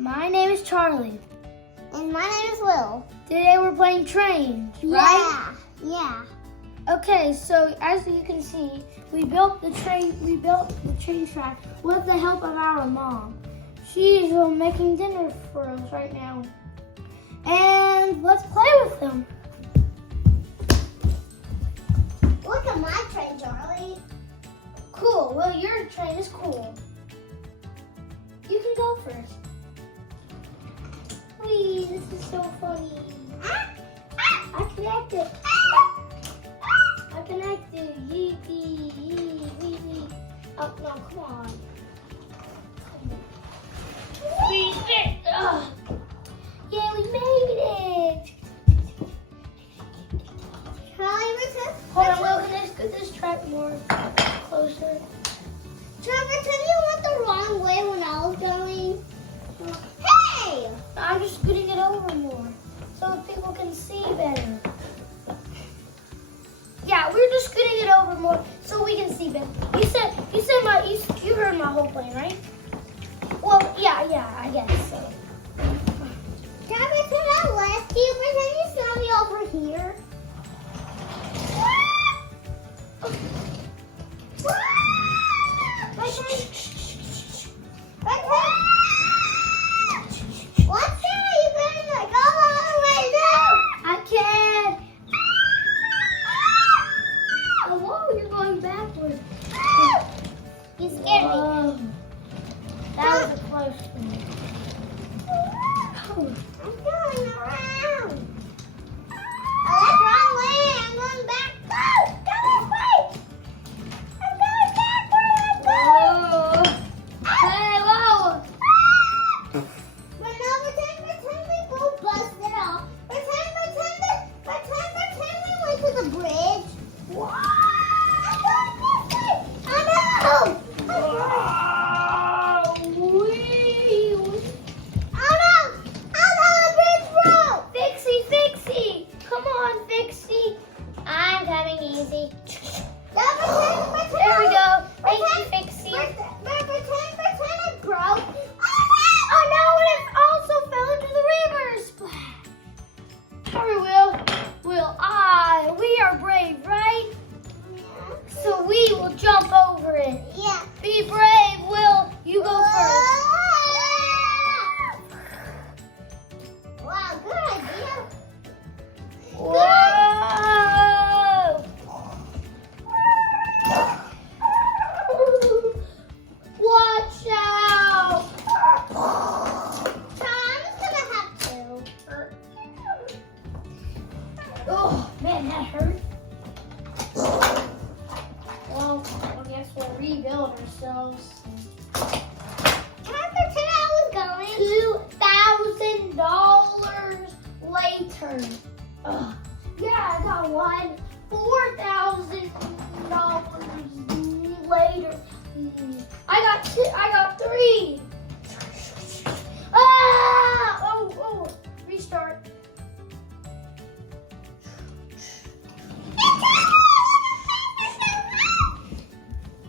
My name is Charlie. And my name is Will. Today we're playing trains, right? Yeah. Okay, so as you can see, we built the train track with the help of our mom. She's making dinner for us right now. And let's play with them. Look at my train, Charlie. Cool. Well, your train is cool. You can go first. Whee, this is so funny. I connected. I connected. Yee, yee, yee, yee, yee. Oh, no, come on. We did it. Ugh. Yeah, we made it. Charlie, Hold on, Will, can I just get this track more closer? Trevor, tell me you went the wrong way when I was going. Hey! I'm just scooting it over more so people can see better. Yeah, we're just scooting it over more so we can see better. You heard my whole plan, right? Well, yeah, I guess so. Trevor, can I left you? Pretend you saw me over here. My turn. What's that? Are you going to go all the way down? I can. Oh, whoa, you're going backwards. You scared me. Whoa. That was a close one. Oh. I'm going around. Oh, that's the wrong way. I'm going back. Go! Go this way! I'm going backward. I'm going. Whoa. Hey, whoa. But no, pretend we both busted off. Pretend we went to the bridge. What? I'm going this way. Oh no! Wee. Oh no! The bridge broke. Fixie. Come on, Fixie. I'm coming easy. There we go. Thank you, Fixie. Pretend it broke. Oh no, and it also fell into the river. Splat. Hurry, Will. We are brave, right? So we will jump over it. Yeah. Be brave, Will. You go first. Wow, good idea. Whoa. Watch out. I'm just gonna have to. Oh, man, that hurt. Well, I guess we'll rebuild ourselves. Can I pretend I was going? $2,000 later. Ugh. Yeah, I got one. $4,000 later. I got three. Ah! Oh, restart.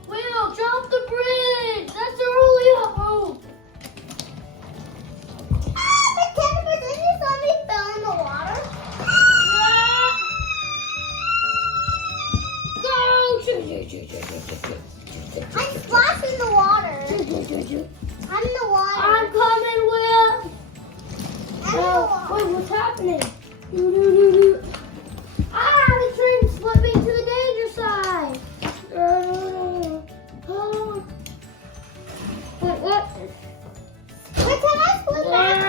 Will, jump the bridge. That's our only hope. Pretend you saw me fell in the water. Go! I'm splashed in the water. I'm in the water. I'm coming, Will. I'm in the water. Wait, what's happening? The train's slipping to the danger side. Oh. Wait, what? Pretend I split back.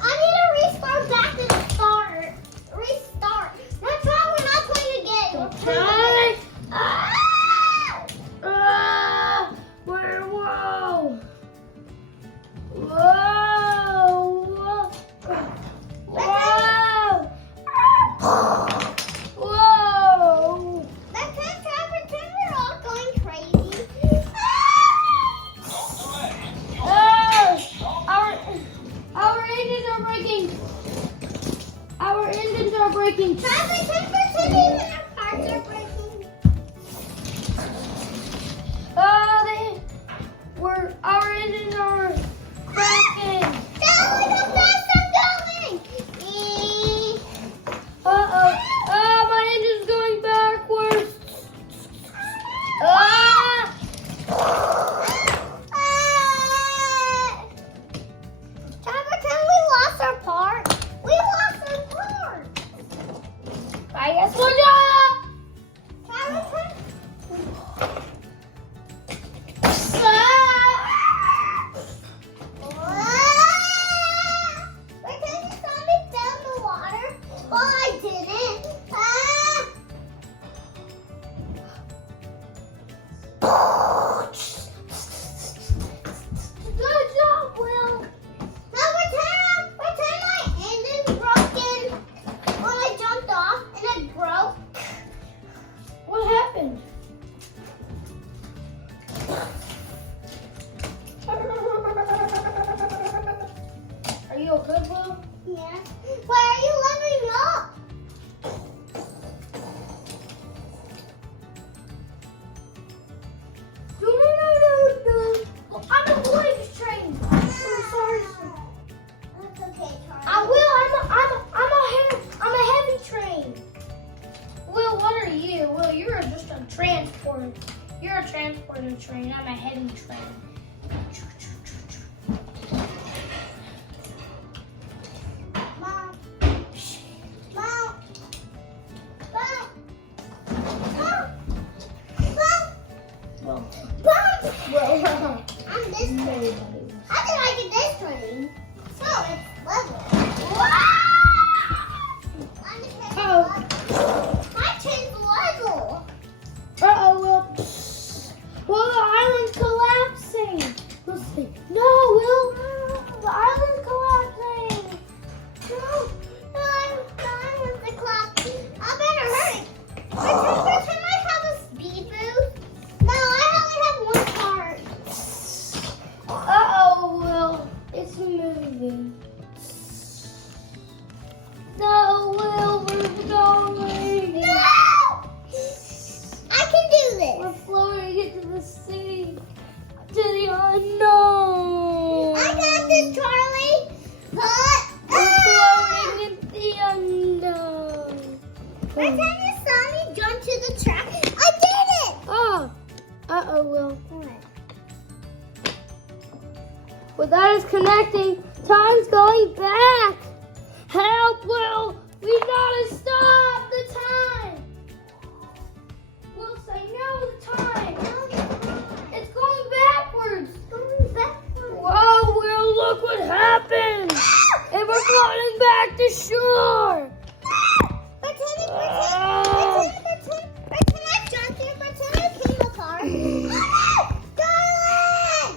I need to restart back to the start. Restart. That's how we're not playing again. We're playing again. Whoa. You're a transporting train. I'm a heading train. Mom. Mom. Mom. Mom. Well, I'm this train. nobody. I think I get this train. So it's level. Wow! I'm the train. Oh. My train's level. Uh-oh, well, the island's collapsing. We'll see. No, Will, the island's collapsing. No, the island's the clock. I better hurry. Pretend I have a speed boost. No, I only have one card. Uh-oh, Will, it's moving. No, Will, we're going. No! I can do We're this. floating into the sea, to the unknown. I got this, Charlie. But We're floating in the unknown. Pretend you saw me jump to the track. I did it. Oh, uh-oh, Will. What? Well, that is connecting. Time's going back. Help, Will. We gotta stop the time. We'll say no the time. It's going backwards. Going backwards. Whoa, Will, look what happened. And we're floating back to shore. Pretend I jumped in. Pretend I came a car. Oh no! Darling!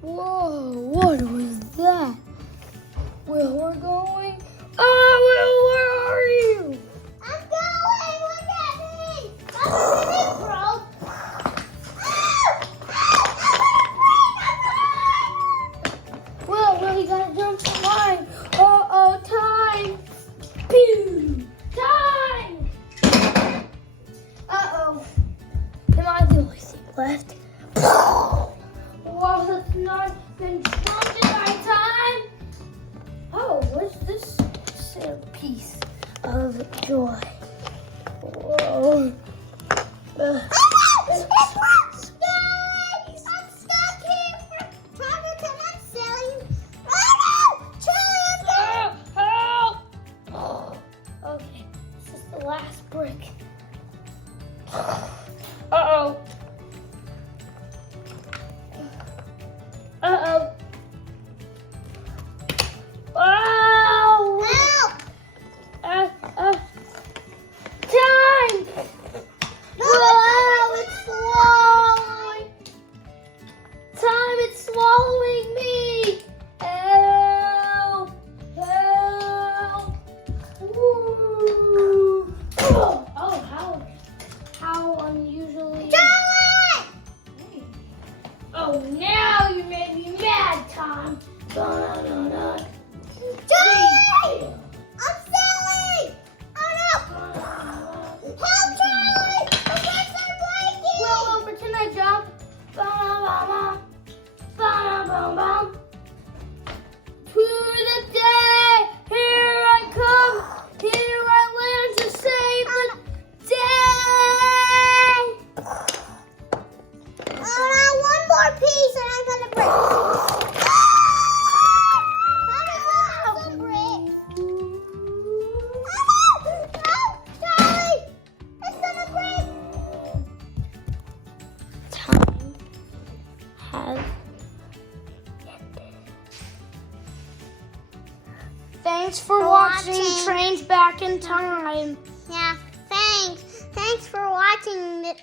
Whoa, what was that? Will, we're going. Oh, Will, where are you? I'm going! Look at me! Oh, it broke! Will, you gotta jump the line. Uh-oh, time. Pew! Time! Uh-oh. Am I the only thing left? Whoa, that's not been jumped in my time. Oh, what's this piece of joy? Whoa. It's broke! Guys! I'm stuck here! Trying to come on, Sally. Oh no! Charlie, I'm Help! Okay, this is the last brick. Uh-oh. Uh-oh. Wow! Help! Time! Wow, it's swallowing! Time, it's swallowing me! Help! Help! Woo! Oh, how unusually... Charlie! Oh, now you made me mad, Tom. Da-da-da-da. Charlie! I'm Sally! Oh no! Help, Charlie! The bricks are breaking! Well, pretend I jump. Ba-da-ba-ba. Ba-da-ba-ba. To the day, here I come. Here I land to save the day. Oh no, one more piece and I'm gonna break. Some bricks. Oh no! Charlie! It's gonna break! Time has ended. Thanks for watching Trains Back in Time. Yeah, thanks. Thanks for watching.